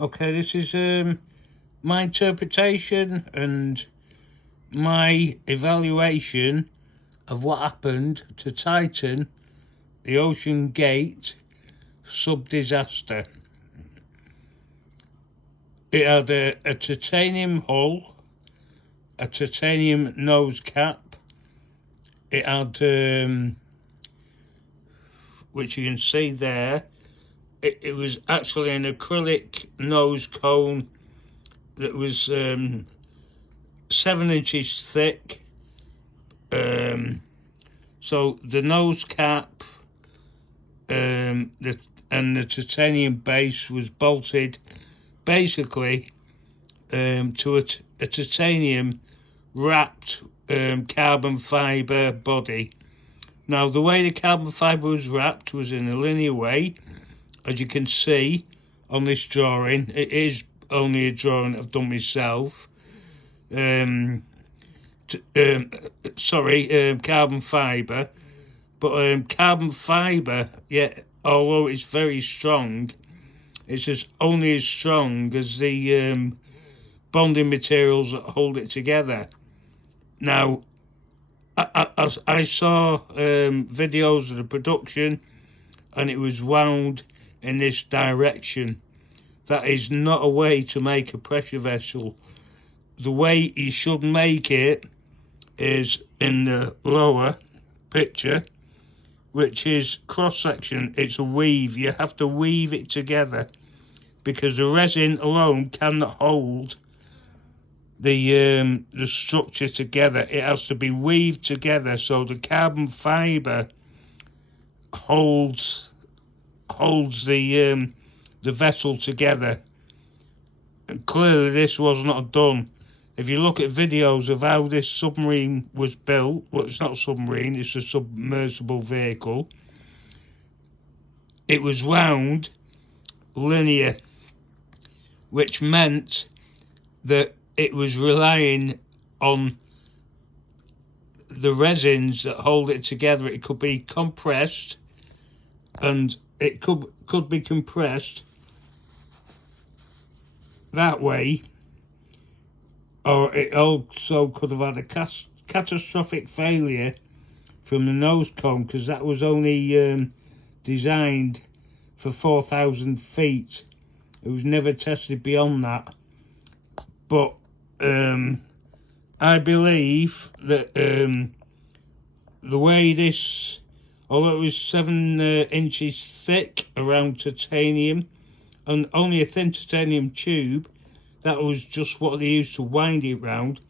Okay, this is my interpretation and my evaluation of what happened to Titan, the Ocean Gate sub-disaster. It had a titanium hull, a titanium nose cap. It had, which you can see there, it was actually an acrylic nose cone that was 7 inches thick. So the nose cap and the titanium base was bolted basically to a titanium wrapped carbon fibre body. Now, the way the carbon fibre was wrapped was in a linear way, as you can see on this drawing. It is only a drawing I've done myself. Carbon fibre. But carbon fibre, yeah, although it's very strong, it's only as strong as the bonding materials that hold it together. Now, I saw videos of the production, and it was wound in this direction. That is not a way to make a pressure vessel. The way you should make it is in the lower picture, which is cross-section. It's a weave. You have to weave it together because the resin alone cannot hold the structure together. It has to be weaved together so the carbon fibre holds the vessel together. And clearly this was not done. If you look at videos of how this submarine was built, well, it's not a submarine, it's a submersible vehicle, it was wound linear, which meant that it was relying on the resins that hold it together. It could be compressed, and it could be compressed that way, or it also could have had a catastrophic failure from the nose cone, because that was only designed for 4,000 feet. It was never tested beyond that. But I believe that the way this, although it was 7 inches thick around titanium, and only a thin titanium tube, that was just what they used to wind it round.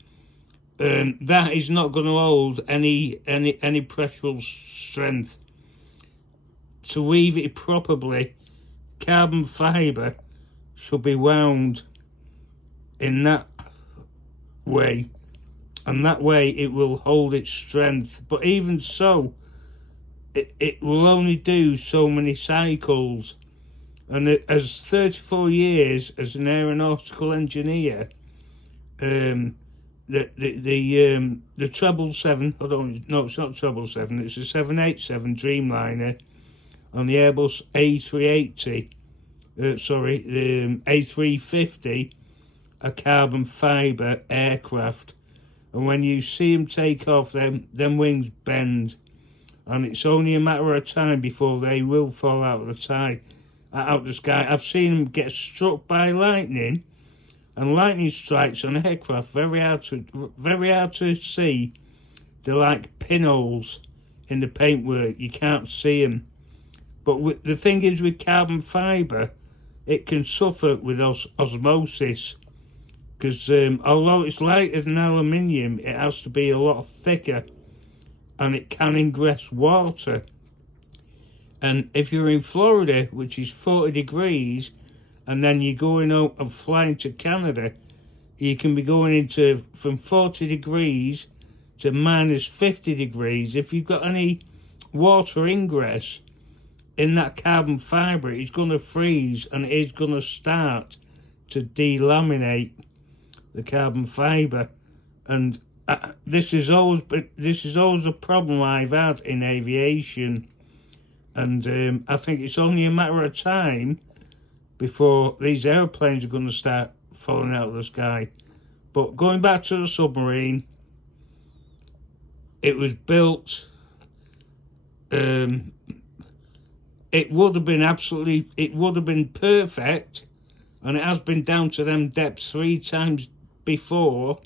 That is not going to hold any pressure strength. To weave it properly, carbon fibre should be wound in that way, and that way it will hold its strength. But even so, it will only do so many cycles. And as 34 years as an aeronautical engineer, the 777, no, it's not 777, it's a 787 Dreamliner on the Airbus A380, the A350, a carbon fibre aircraft. And when you see them take off, them wings bend, and it's only a matter of time before they will fall out of the sky. I've seen them get struck by lightning, and lightning strikes on aircraft very hard to see. They're like pinholes in the paintwork. You can't see them. But the thing is, with carbon fibre, it can suffer with osmosis, because although it's lighter than aluminium, it has to be a lot thicker, and it can ingress water. And if you're in Florida, which is 40 degrees, and then you're going out and flying to Canada, you can be going into from 40 degrees to minus 50 degrees. If you've got any water ingress in that carbon fibre, it's going to freeze, and it is going to start to delaminate the carbon fibre. And this is always a problem I've had in aviation. And I think it's only a matter of time before these aeroplanes are going to start falling out of the sky. But going back to the submarine, it was built. It would have been perfect, and it has been down to them depths 3 times before.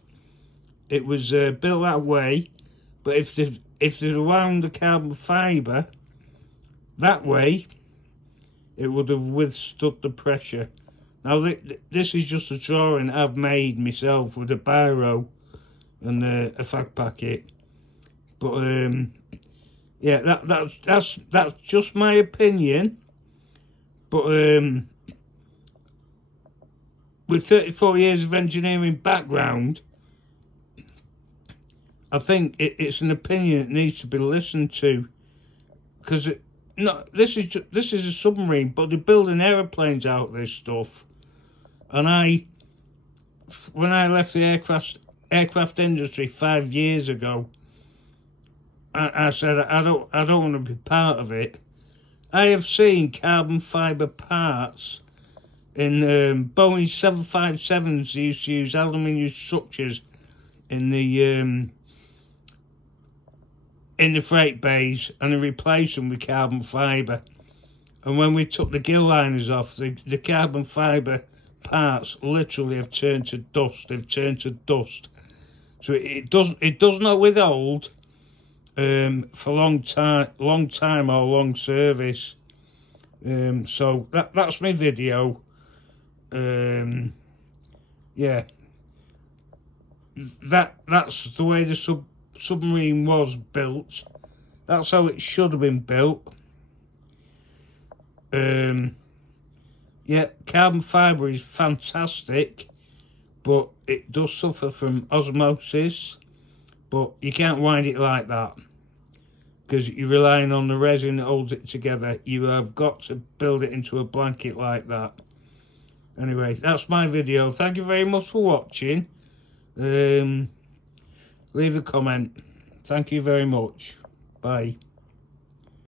It was built that way, but if there's around the carbon fibre that way, it would have withstood the pressure. Now this is just a drawing I've made myself with a biro and a fag packet, but yeah, that's just my opinion. But with 34 years of engineering background, I think it's an opinion that needs to be listened to, because this is a submarine, but they're building aeroplanes out of this stuff. And when I left the aircraft industry 5 years ago, I said I don't want to be part of it. I have seen carbon fibre parts in Boeing 757s. They used to use aluminium structures in the freight bays, and they replaced them with carbon fibre. And when we took the gill liners off, the carbon fibre parts literally have turned to dust. They've turned to dust. So it does not withhold for long time or long service. So that's my video. Yeah, that's the way the submarine was built. That's how it should have been built. Yeah, carbon fibre is fantastic, but it does suffer from osmosis. But you can't wind it like that, because you're relying on the resin that holds it together. You have got to build it into a blanket like that. Anyway, that's my video. Thank you very much for watching. Leave a comment. Thank you very much. Bye.